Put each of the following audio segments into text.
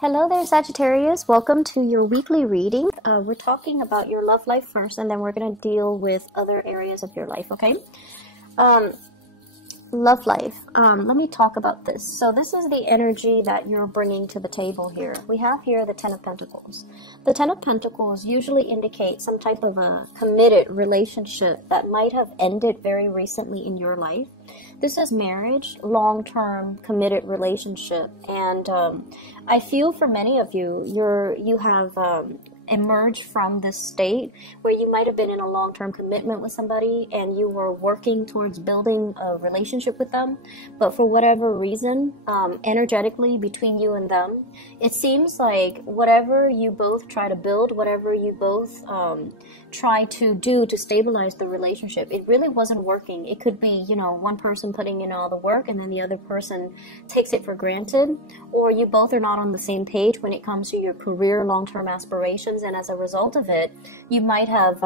Hello there, Sagittarius. Welcome to your weekly reading. We're talking about your love life first, and then we're going to deal with other areas of your life, okay? Love life. Let me talk about this. So this is the energy that you're bringing to the table here. We have here the Ten of Pentacles. The Ten of Pentacles usually indicate some type of a committed relationship that might have ended very recently in your life. This is marriage, long-term committed relationship, and I feel for many of you, you have emerged from this state where you might have been in a long-term commitment with somebody and you were working towards building a relationship with them, but for whatever reason, energetically between you and them, it seems like whatever you both try to build, whatever you both try to do to stabilize the relationship, it really wasn't working. It could be, you know, one person putting in all the work and then the other person takes it for granted, or you both are not on the same page when it comes to your career long-term aspirations, and as a result of it, you might have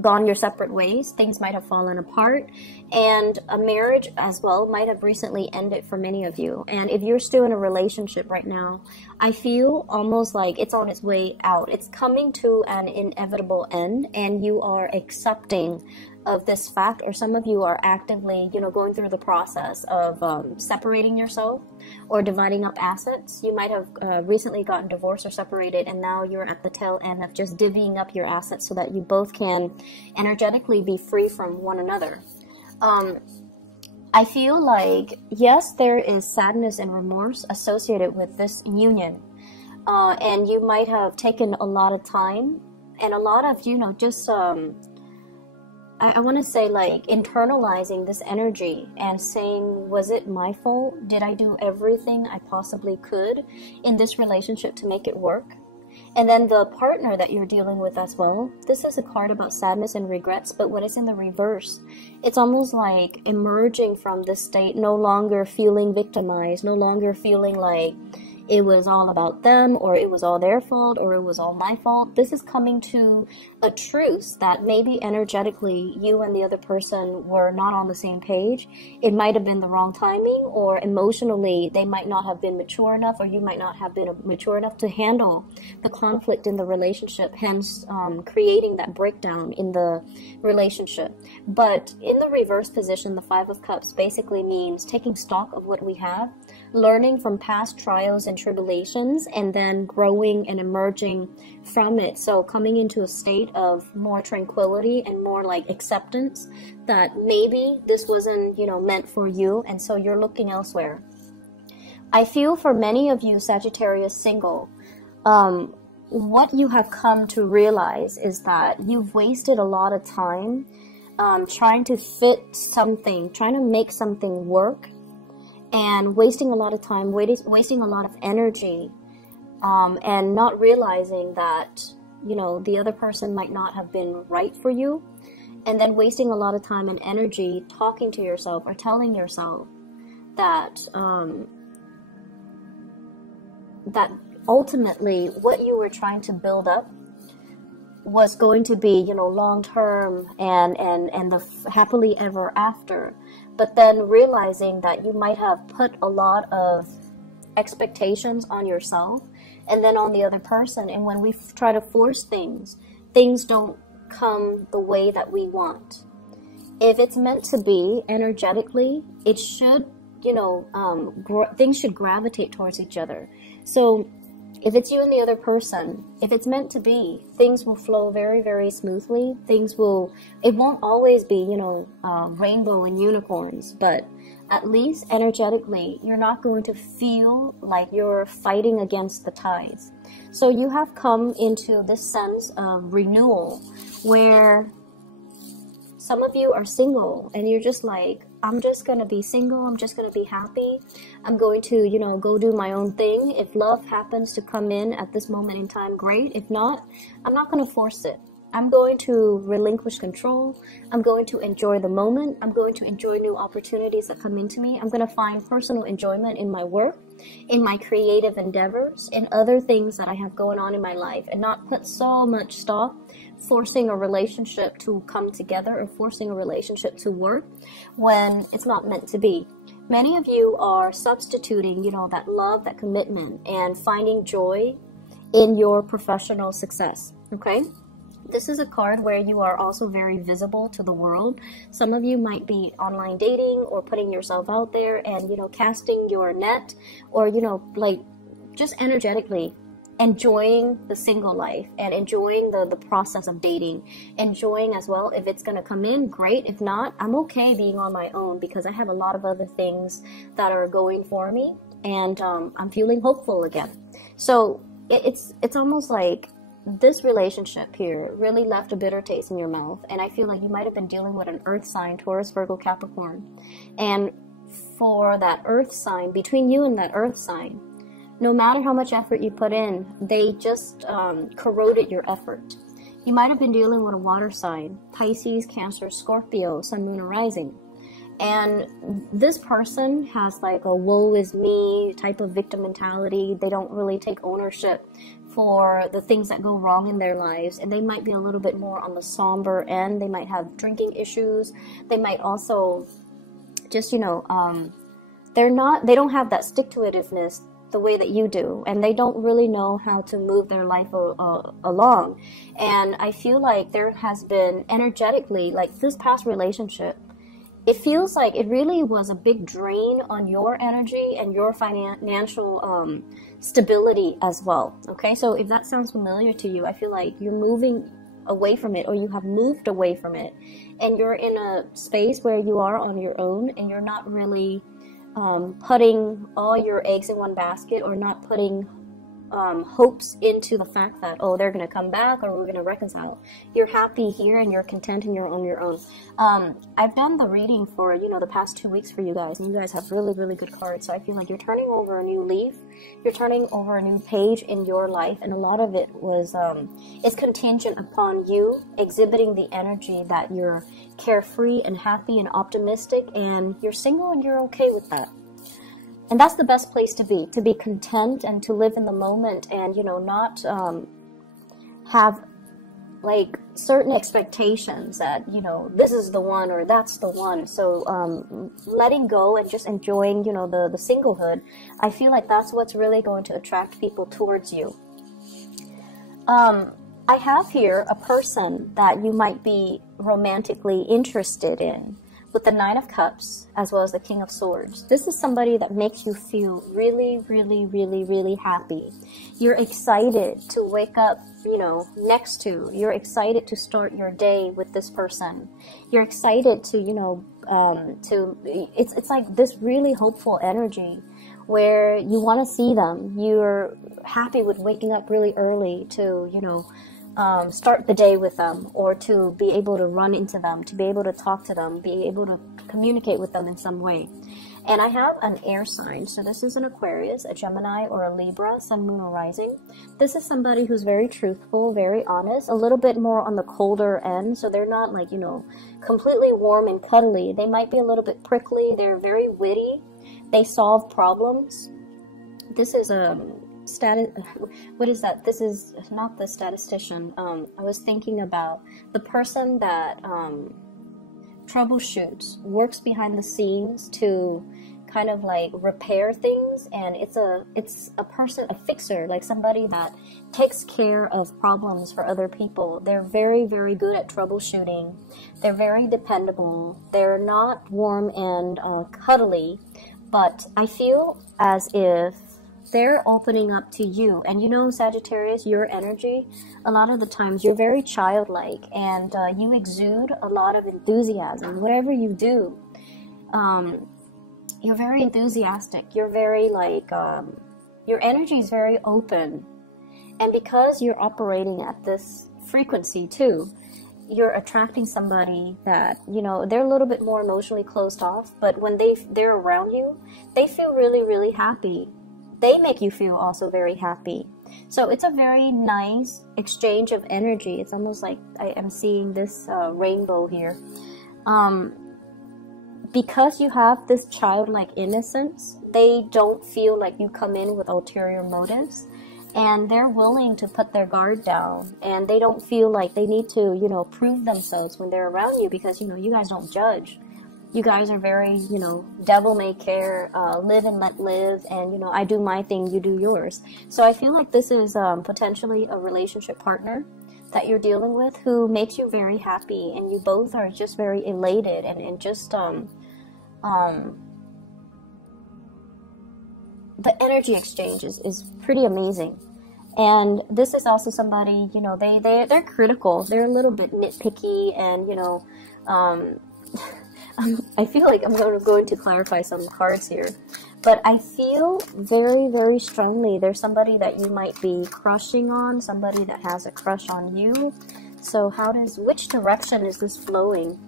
gone your separate ways. Things might have fallen apart, and a marriage as well might have recently ended for many of you. And if you're still in a relationship right now, I feel almost like it's on its way out. It's coming to an inevitable end, and you are accepting of this fact, or some of you are actively, you know, going through the process of separating yourself or dividing up assets. You might have recently gotten divorced or separated, and now you're at the tail end of just divvying up your assets so that you both can energetically be free from one another. I feel like, yes, there is sadness and remorse associated with this union, and you might have taken a lot of time and a lot of, you know, just I want to say, like, internalizing this energy and saying, was it my fault? Did I do everything I possibly could in this relationship to make it work? And then the partner that you're dealing with as well, this is a card about sadness and regrets, but when it's in the reverse, it's almost like emerging from this state, no longer feeling victimized, no longer feeling like it was all about them, or it was all their fault, or it was all my fault. This is coming to a truce that maybe energetically you and the other person were not on the same page. It might have been the wrong timing, or emotionally they might not have been mature enough, or you might not have been mature enough to handle the conflict in the relationship, hence creating that breakdown in the relationship. But in the reverse position, the Five of Cups basically means taking stock of what we have, learning from past trials and tribulations, and then growing and emerging from it. So coming into a state of more tranquility and more like acceptance that maybe this wasn't, you know, meant for you, and so you're looking elsewhere. I feel for many of you Sagittarius single, what you have come to realize is that you've wasted a lot of time trying to fit something, trying to make something work, and wasting a lot of time, wasting a lot of energy, and not realizing that, you know, the other person might not have been right for you, and then wasting a lot of time and energy talking to yourself or telling yourself that that ultimately what you were trying to build up was going to be, you know, long-term and the happily ever after. But then realizing that you might have put a lot of expectations on yourself and then on the other person. And when we try to force things, things don't come the way that we want. If it's meant to be energetically, it should, you know, things should gravitate towards each other. So if it's you and the other person, if it's meant to be, things will flow very, very smoothly. It won't always be, you know, rainbow and unicorns, but at least energetically, you're not going to feel like you're fighting against the tides. So you have come into this sense of renewal where some of you are single and you're just like, I'm just going to be single. I'm just going to be happy. I'm going to, you know, go do my own thing. If love happens to come in at this moment in time, great. If not, I'm not going to force it. I'm going to relinquish control. I'm going to enjoy the moment. I'm going to enjoy new opportunities that come into me. I'm going to find personal enjoyment in my work, in my creative endeavors, in other things that I have going on in my life, and not put so much stock forcing a relationship to come together or forcing a relationship to work when it's not meant to be. Many of you are substituting, you know, that love, that commitment, and finding joy in your professional success, okay? This is a card where you are also very visible to the world. Some of you might be online dating or putting yourself out there and, you know, casting your net, or, you know, like just energetically enjoying the single life and enjoying the process of dating, enjoying as well. If it's going to come in, great. If not, I'm okay being on my own because I have a lot of other things that are going for me, and I'm feeling hopeful again. So it's almost like this relationship here really left a bitter taste in your mouth, and I feel like you might have been dealing with an earth sign, Taurus, Virgo, Capricorn. And for that earth sign, between you and that earth sign, no matter how much effort you put in, they just corroded your effort. You might have been dealing with a water sign, Pisces, Cancer, Scorpio, Sun, Moon, or Rising. And this person has like a woe is me type of victim mentality. They don't really take ownership for the things that go wrong in their lives. And they might be a little bit more on the somber end. They might have drinking issues. They might also just, you know, they don't have that stick-to-itiveness the way that you do, and they don't really know how to move their life along. And I feel like there has been energetically, like this past relationship, it feels like it really was a big drain on your energy and your financial stability as well. Okay, so if that sounds familiar to you, I feel like you're moving away from it, or you have moved away from it, and you're in a space where you are on your own, and you're not really putting all your eggs in one basket, or not putting hopes into the fact that, oh, they're going to come back or we're going to reconcile. You're happy here and you're content and you're on your own. I've done the reading for, you know, the past 2 weeks for you guys, and you guys have really, really good cards. So I feel like you're turning over a new leaf. You're turning over a new page in your life, and a lot of it was is contingent upon you exhibiting the energy that you're carefree and happy and optimistic, and you're single and you're okay with that. And that's the best place to be content and to live in the moment, and, you know, not have like certain expectations that, you know, this is the one or that's the one. So letting go and just enjoying, you know, the singlehood, I feel like that's what's really going to attract people towards you. I have here a person that you might be romantically interested in, with the Nine of Cups as well as the King of Swords. This is somebody that makes you feel really, really, really, really happy. You're excited to wake up, you know, next to. You're excited to start your day with this person. You're excited to, you know, it's like this really hopeful energy where you want to see them. You're happy with waking up really early to, you know, start the day with them, or to be able to run into them, to be able to talk to them, be able to communicate with them in some way. And I have an air sign, so this is an Aquarius, a Gemini, or a Libra, Sun, Moon, or Rising. This is somebody who's very truthful, very honest, a little bit more on the colder end, so they're not like, you know, completely warm and cuddly. They might be a little bit prickly. They're very witty. They solve problems. This is a what is that? This is not the statistician. I was thinking about the person that troubleshoots, works behind the scenes to kind of like repair things, and it's a person, a fixer, like somebody that takes care of problems for other people. They're very, very good at troubleshooting. They're very dependable. They're not warm and cuddly, but I feel as if they're opening up to you. And you know, Sagittarius, your energy, a lot of the times you're very childlike, and you exude a lot of enthusiasm. Whatever you do, you're very enthusiastic. You're very like, your energy is very open. And because you're operating at this frequency too, you're attracting somebody that, you know, they're a little bit more emotionally closed off, but when they're around you, they feel really, really happy. They make you feel also very happy. So it's a very nice exchange of energy. It's almost like I am seeing this rainbow here. Because you have this childlike innocence, they don't feel like you come in with ulterior motives, and they're willing to put their guard down, and they don't feel like they need to, you know, prove themselves when they're around you, because, you know, you guys don't judge. You guys are very, devil may care, live and let live, and, I do my thing, you do yours. So I feel like this is potentially a relationship partner that you're dealing with who makes you very happy, and you both are just very elated, and just, the energy exchange is pretty amazing. And this is also somebody, they're critical. They're a little bit nitpicky, and, I feel like I'm going to clarify some cards here. But I feel very, very strongly there's somebody that you might be crushing on, somebody that has a crush on you. So which direction is this flowing?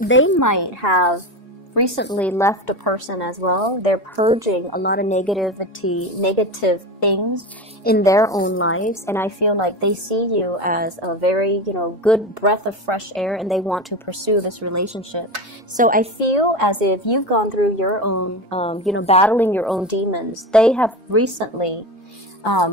They might have recently left a person as well. They're purging a lot of negative things in their own lives, and I feel like they see you as a very, good breath of fresh air, and they want to pursue this relationship. So I feel as if you've gone through your own, battling your own demons. They have recently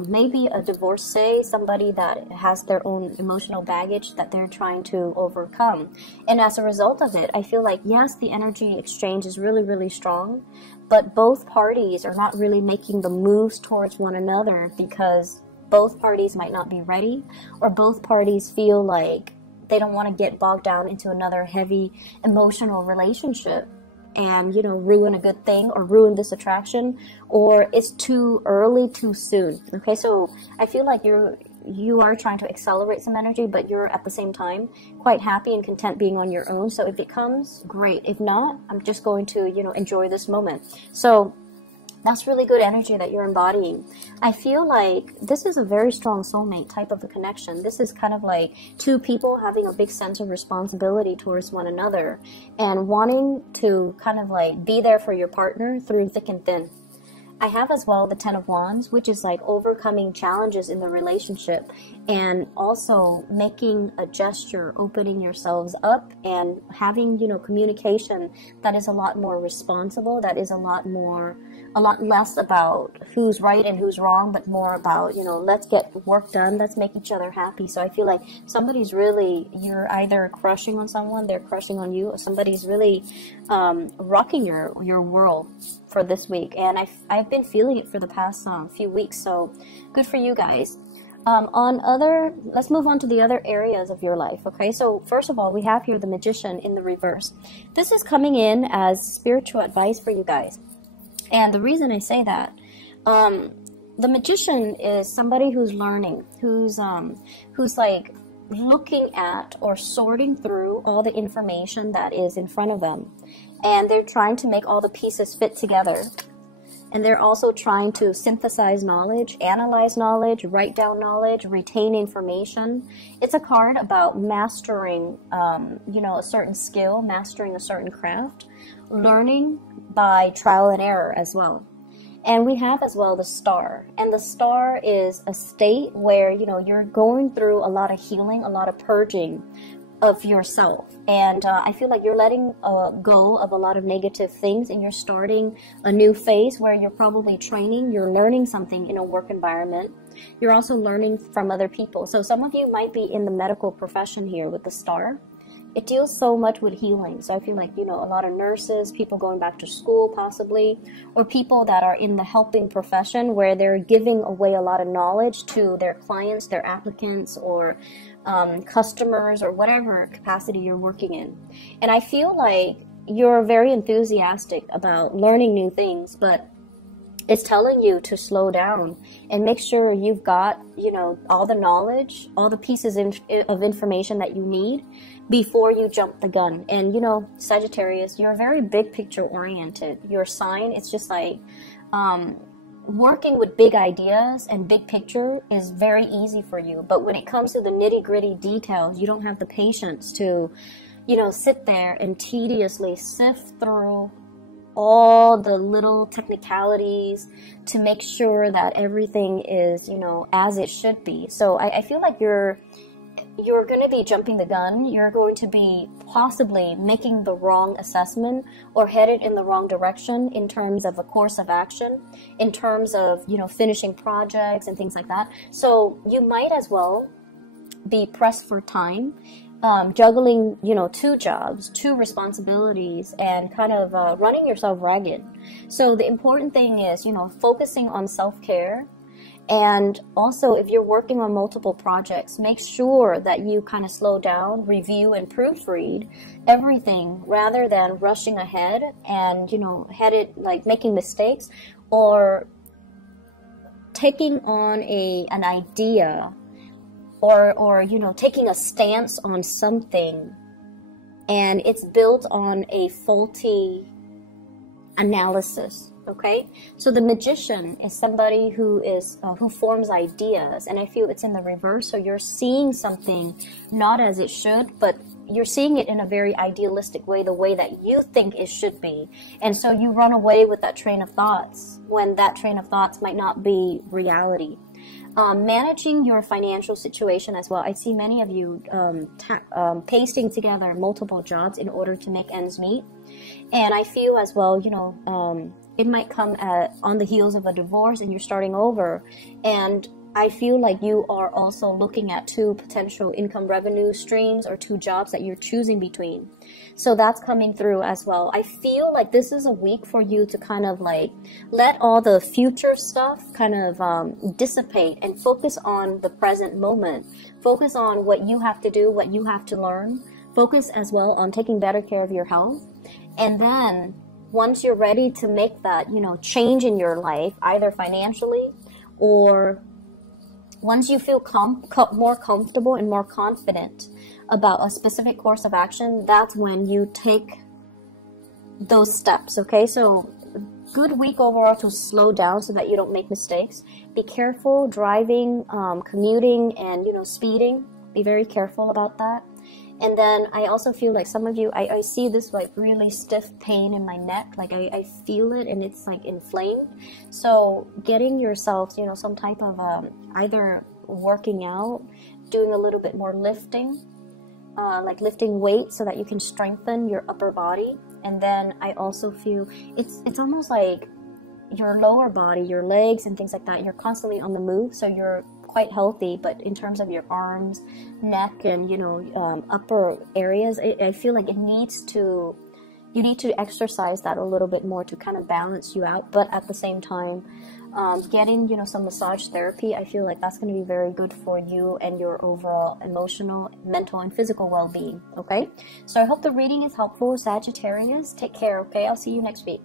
maybe a divorcee, somebody that has their own emotional baggage that they're trying to overcome. And as a result of it, I feel like, yes, the energy exchange is really, really strong, but both parties are not really making the moves towards one another because both parties might not be ready, or both parties feel like they don't want to get bogged down into another heavy emotional relationship and, ruin a good thing, or ruin this attraction, or it's too early, too soon. Okay, so I feel like you are trying to accelerate some energy, but you're at the same time quite happy and content being on your own. So if it comes, great. If not, I'm just going to, enjoy this moment. So that's really good energy that you're embodying. I feel like this is a very strong soulmate type of a connection. This is kind of like two people having a big sense of responsibility towards one another and wanting to kind of like be there for your partner through thick and thin. I have as well the Ten of Wands, which is like overcoming challenges in the relationship and also making a gesture, opening yourselves up and having, communication that is a lot more responsible, that is a lot less about who's right and who's wrong, but more about, let's get work done, let's make each other happy. So I feel like you're either crushing on someone, they're crushing on you, or somebody's really rocking your world for this week. And I've been feeling it for the past few weeks, so good for you guys. Let's move on to the other areas of your life. Okay, so first of all, we have here the Magician in the reverse. This is coming in as spiritual advice for you guys. And the reason I say that, the Magician is somebody who's learning, who's like looking at or sorting through all the information that is in front of them. And they're trying to make all the pieces fit together. And they're also trying to synthesize knowledge, analyze knowledge, write down knowledge, retain information. It's a card about mastering, a certain skill, mastering a certain craft, learning by trial and error as well. And we have as well the Star. And the Star is a state where, you're going through a lot of healing, a lot of purging of yourself. And I feel like you're letting go of a lot of negative things, and you're starting a new phase where you're probably training, you're learning something in a work environment. You're also learning from other people. So some of you might be in the medical profession here with the Star. It deals so much with healing. So I feel like, a lot of nurses, people going back to school possibly, or people that are in the helping profession where they're giving away a lot of knowledge to their clients, their applicants, or customers, or whatever capacity you're working in. And I feel like you're very enthusiastic about learning new things, but it's telling you to slow down and make sure you've got, all the knowledge, all the pieces of information that you need before you jump the gun. And, Sagittarius, you're very big picture oriented. Your sign, it's just like, working with big ideas and big picture is very easy for you. But when it comes to the nitty gritty details, you don't have the patience to, sit there and tediously sift through all the little technicalities to make sure that everything is, as it should be. So I feel like you're you're going to be jumping the gun. You're going to be possibly making the wrong assessment or headed in the wrong direction in terms of a course of action, in terms of, you know, finishing projects and things like that. So you might as well be pressed for time, juggling, you know, 2 jobs, 2 responsibilities, and kind of running yourself ragged. So the important thing is, you know, focusing on self-care. And also, if you're working on multiple projects, make sure that you kind of slow down, review, and proofread everything rather than rushing ahead and, you know, headed like making mistakes or taking on an idea or you know, taking a stance on something and it's built on a faulty analysis. Okay, so the magician is somebody who is who forms ideas, and I feel it's in the reverse. So you're seeing something not as it should, but you're seeing it in a very idealistic way, the way that you think it should be, and so you run away with that train of thoughts when that train of thoughts might not be reality. Managing your financial situation as well. I see many of you pasting together multiple jobs in order to make ends meet, and I feel as well, you know, it might come on the heels of a divorce and you're starting over. And I feel like you are also looking at 2 potential income revenue streams or 2 jobs that you're choosing between. So that's coming through as well. I feel like this is a week for you to kind of like let all the future stuff kind of dissipate and focus on the present moment. Focus on what you have to do, what you have to learn. Focus as well on taking better care of your health. And then once you're ready to make that, you know, change in your life, either financially or once you feel more comfortable and more confident about a specific course of action, that's when you take those steps, okay? So good week overall to slow down so that you don't make mistakes. Be careful driving, commuting, and, you know, speeding. Be very careful about that. And then I also feel like some of you, I see this like really stiff pain in my neck. Like I feel it and it's like inflamed. So getting yourself, you know, some type of either working out, doing a little bit more lifting, like lifting weights so that you can strengthen your upper body. And then I also feel it's almost like your lower body, your legs and things like that, you're constantly on the move. So you're quite healthy, but in terms of your arms, neck, and, you know, upper areas, I feel like you need to exercise that a little bit more to kind of balance you out. But at the same time, getting, you know, some massage therapy, I feel like that's going to be very good for you and your overall emotional, mental, and physical well-being. Okay, so I hope the reading is helpful, Sagittarius. Take care. Okay, I'll see you next week.